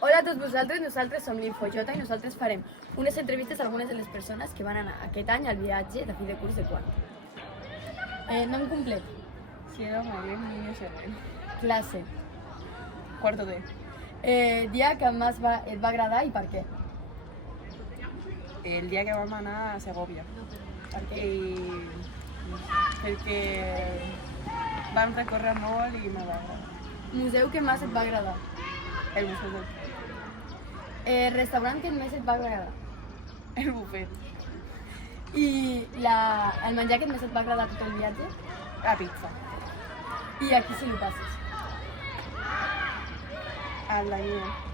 Hola a tots vosaltres, nosaltres som l'InfoJ i nosaltres farem unes entrevistes a algunes de les persones que van anar aquest any al viatge de fi de curs de quart. Nom complet, Sierra María Niño Serrén. classe, Cuarto D. dia que més et va agradar i per què? El dia que vam anar a Segovia. Per què? Perquè vam recórrer molt i me va agradar. Museu que més et va agradar? El museu del... Restaurant que més et va agradar? El bufet. I el menjar que més et va agradar tot el viatge? La pizza. I a qui se li passes? Al Daniel.